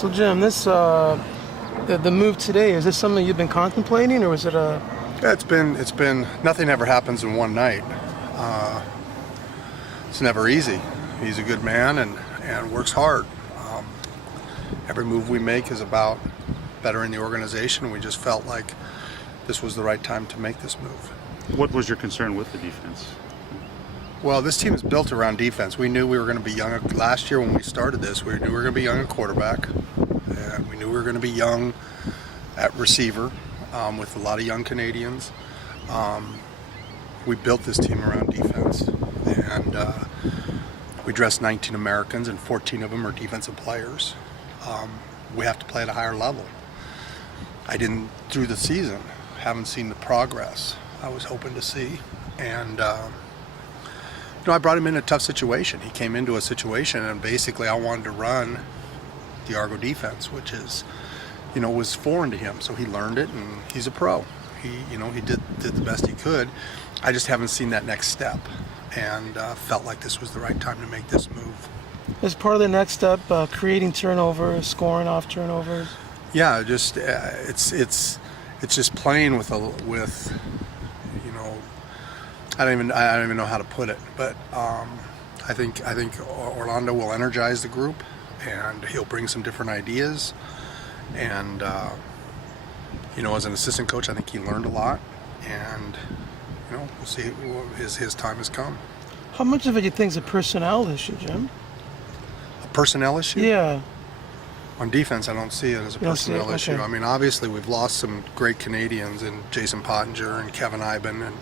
So Jim, this the move today, is this something you've been contemplating, or was it a? Yeah, it's been nothing ever happens in one night. It's never easy. He's a good man and works hard. Every move we make is about bettering the organization. We just felt like this was the right time to make this move. What was your concern with the defense? Well, this team is built around defense. We knew we were going to be young last year when we started this. We knew we were going to be young at quarterback, and we knew we were going to be young at receiver with a lot of young Canadians. We built this team around defense, and we dressed 19 Americans, and 14 of them are defensive players. We have to play at a higher level. I didn't, through the season, haven't seen the progress I was hoping to see, and I brought him in a tough situation. He came into a situation, and basically I wanted to run the Argo defense, which is, was foreign to him. So he learned it, and he's a pro. He did the best he could. I just haven't seen that next step, and felt like this was the right time to make this move. As part of the next step, creating turnovers, scoring off turnovers. Yeah, just it's just playing with I don't even know how to put it, but I think Orlondo will energize the group, and he'll bring some different ideas. And as an assistant coach, I think he learned a lot, and we'll see. His time has come. How much of it do you think is a personnel issue, Jim? A personnel issue? Yeah. On defense, I don't see it as a personnel issue. Okay. I mean, obviously, we've lost some great Canadians in Jason Pottinger and Kevin Iben,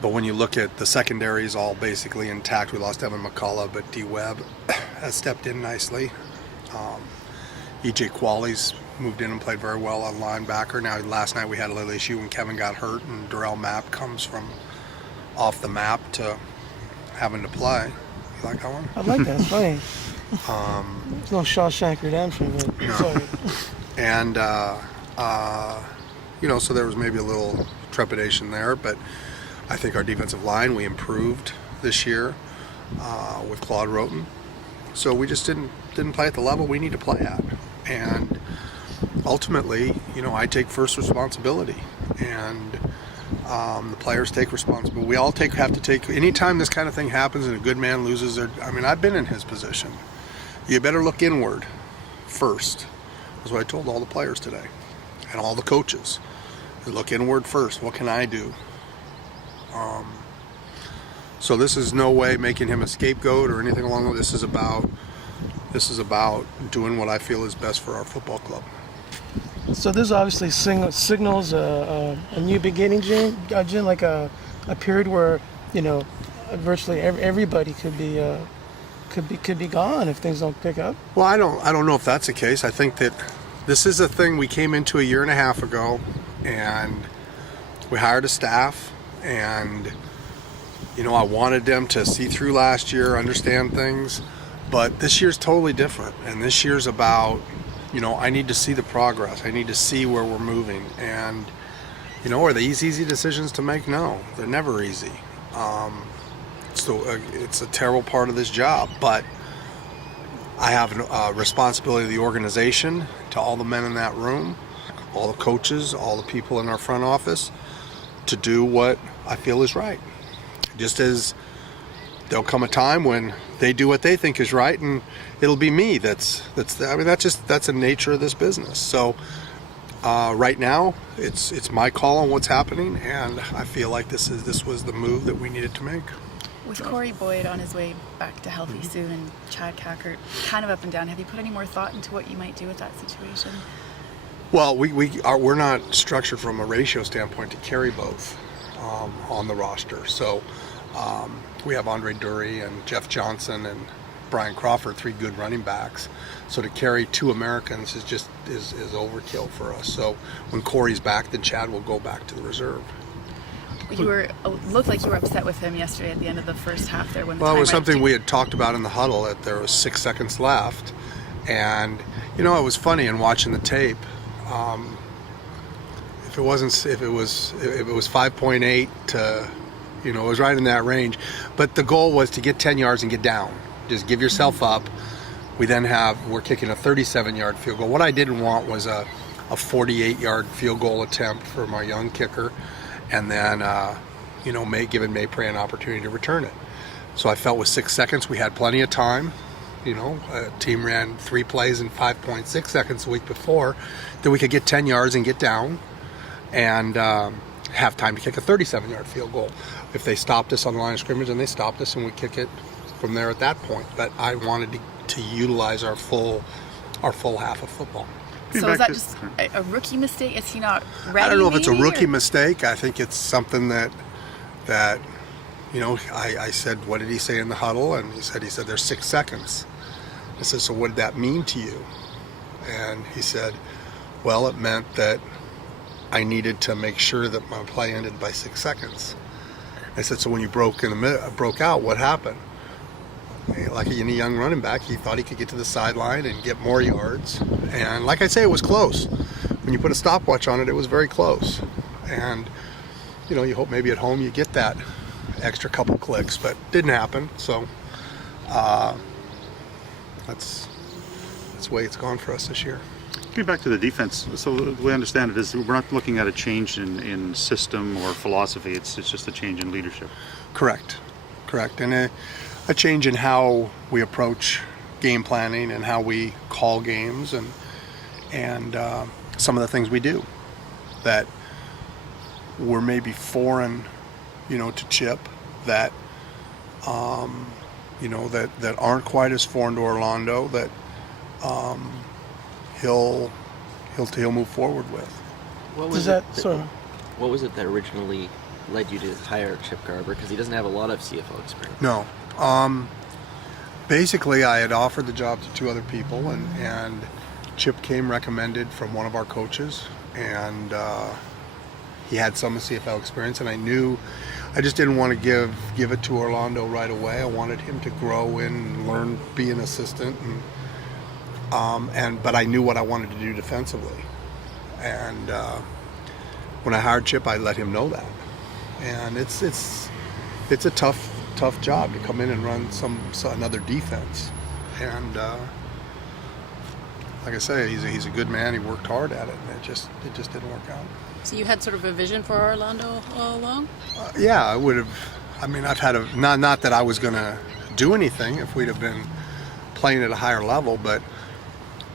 but when you look at the secondary, is all basically intact. We lost Evan McCullough, but D. Webb has stepped in nicely. E.J. Qualley's moved in and played very well on linebacker. Now, last night we had a little issue when Kevin got hurt, and Darrell Mapp comes from off the map to having to play. You like that one? I like that. It's funny. There's no Shawshank Redemption, but no. sorry. And so there was maybe a little trepidation there, but I think our defensive line, we improved this year with Claude Roten. So we just didn't play at the level we need to play at. And ultimately, I take first responsibility, and the players take responsibility. We all have to take, anytime this kind of thing happens and a good man loses I've been in his position. You better look inward first. That's what I told all the players today and all the coaches. Look inward first. What can I do? So this is no way making him a scapegoat or anything along those. This is about doing what I feel is best for our football club. So this obviously signals a new beginning, Jim, like a period where virtually everybody could be gone if things don't pick up. Well, I don't know if that's the case. I think that this is a thing we came into a year and a half ago, and we hired a staff, and I wanted them to see through last year, understand things, but this year's totally different, and this year's about I need to see the progress. I need to see where we're moving, and are these easy decisions to make? No, they're never easy. It's a terrible part of this job, but I have a responsibility to the organization, to all the men in that room, all the coaches, all the people in our front office, to do what I feel is right. Just as there'll come a time when they do what they think is right, and it'll be me. That's the nature of this business. So right now, it's my call on what's happening, and I feel like this was the move that we needed to make. With Corey Boyd on his way back to healthy soon, and Chad Cackert kind of up and down, have you put any more thought into what you might do with that situation? Well, we're not structured from a ratio standpoint to carry both on the roster. So we have Andre Dury and Jeff Johnson and Brian Crawford, 3 good running backs. So to carry 2 Americans is overkill for us. So when Corey's back, then Chad will go back to the reserve. Looked like you were upset with him yesterday at the end of the first half there. It was something we had talked about in the huddle, that there was 6 seconds left. And, it was funny in watching the tape. If it was 5.8 to, it was right in that range. But the goal was to get 10 yards and get down. Just give yourself up. we're kicking a 37-yard field goal. What I didn't want was a 48-yard field goal attempt from our young kicker, and then giving Maypray an opportunity to return it. So I felt with 6 seconds we had plenty of time. A team ran 3 plays in 5.6 seconds the week before, that we could get 10 yards and get down and have time to kick a 37-yard field goal. If they stopped us on the line of scrimmage, and they stopped us, and we kick it from there at that point. But I wanted to utilize our full half of football. So is that just a rookie mistake? Is he not ready? I don't know if it's a rookie or? mistake. I think it's something that I said, what did he say in the huddle? And he said there's 6 seconds. I said, so what did that mean to you? And he said, well, it meant that I needed to make sure that my play ended by 6 seconds. I said, so when you broke out, what happened? Like any young running back, he thought he could get to the sideline and get more yards. And like I say, it was close. When you put a stopwatch on it, it was very close. And, you hope maybe at home you get that extra couple clicks, but didn't happen. So that's the way it's gone for us this year. Getting back to the defense, so the way I understand it is we're not looking at a change in system or philosophy. It's just a change in leadership. Correct. And a change in how we approach game planning and how we call games and some of the things we do that were maybe foreign, to Chip, that that aren't quite as foreign to Orlondo, that he'll move forward with. What was it that originally led you to hire Chip Garber? Because he doesn't have a lot of CFL experience. No. Basically, I had offered the job to 2 other people, and Chip came recommended from one of our coaches, and he had some CFL experience, and I just didn't want to give it to Orlondo right away. I wanted him to grow in and learn, be an assistant, but I knew what I wanted to do defensively. And when I hired Chip, I let him know that. And it's a tough job to come in and run another defense. And like I say, he's a good man. He worked hard at it, and it just didn't work out. So you had sort of a vision for Orlondo all along? Yeah, I would have. I mean, I've had not that I was going to do anything if we'd have been playing at a higher level, but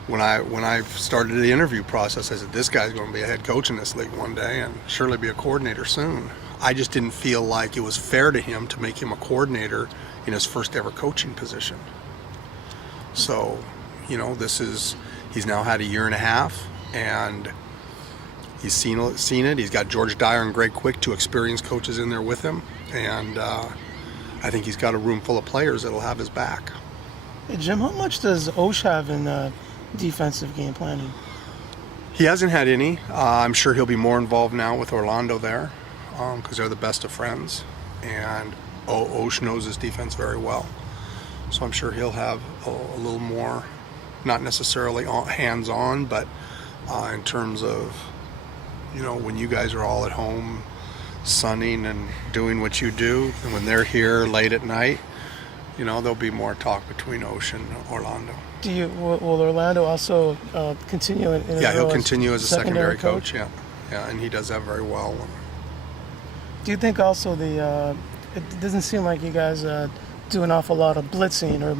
when I started the interview process, I said, this guy's going to be a head coach in this league one day and surely be a coordinator soon. I just didn't feel like it was fair to him to make him a coordinator in his first ever coaching position. So, he's now had a year and a half, and he's seen it. He's got George Dyer and Greg Quick, 2 experienced coaches in there with him, and I think he's got a room full of players that'll have his back. Hey, Jim, how much does Osh have in defensive game planning? He hasn't had any. I'm sure he'll be more involved now with Orlondo there, because they're the best of friends, and Osh knows his defense very well. So I'm sure he'll have a little more, not necessarily hands-on, but in terms of, when you guys are all at home sunning and doing what you do, and when they're here late at night, there'll be more talk between Osh and Orlondo. Will Orlando also continue in his Yeah, he'll role continue as a secondary coach. coach? Yeah, and he does that very well. Do you think also it doesn't seem like you guys do an awful lot of blitzing or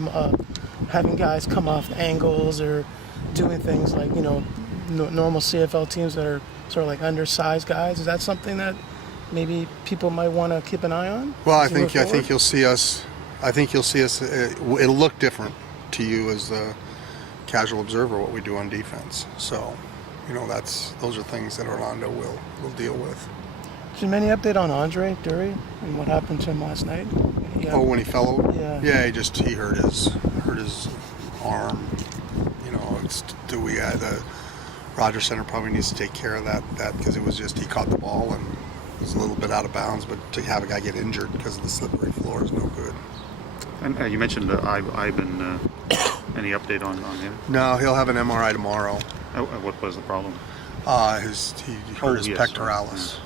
having guys come off angles or doing things like normal CFL teams that are sort of like undersized guys? Is that something that maybe people might want to keep an eye on? Well, I think you'll see us. I think you'll see us. It'll look different to you as the casual observer what we do on defense. So, those are things that Orlondo will deal with. Jim, any update on Andre Dury and what happened to him last night? When he fell over? Yeah. He hurt his arm. The Rogers Center probably needs to take care of that because it was just he caught the ball and it was a little bit out of bounds. But to have a guy get injured because of the slippery floor is no good. And you mentioned Ivan. Any update on him? No, he'll have an MRI tomorrow. What was the problem? He hurt his pectoralis. Yeah.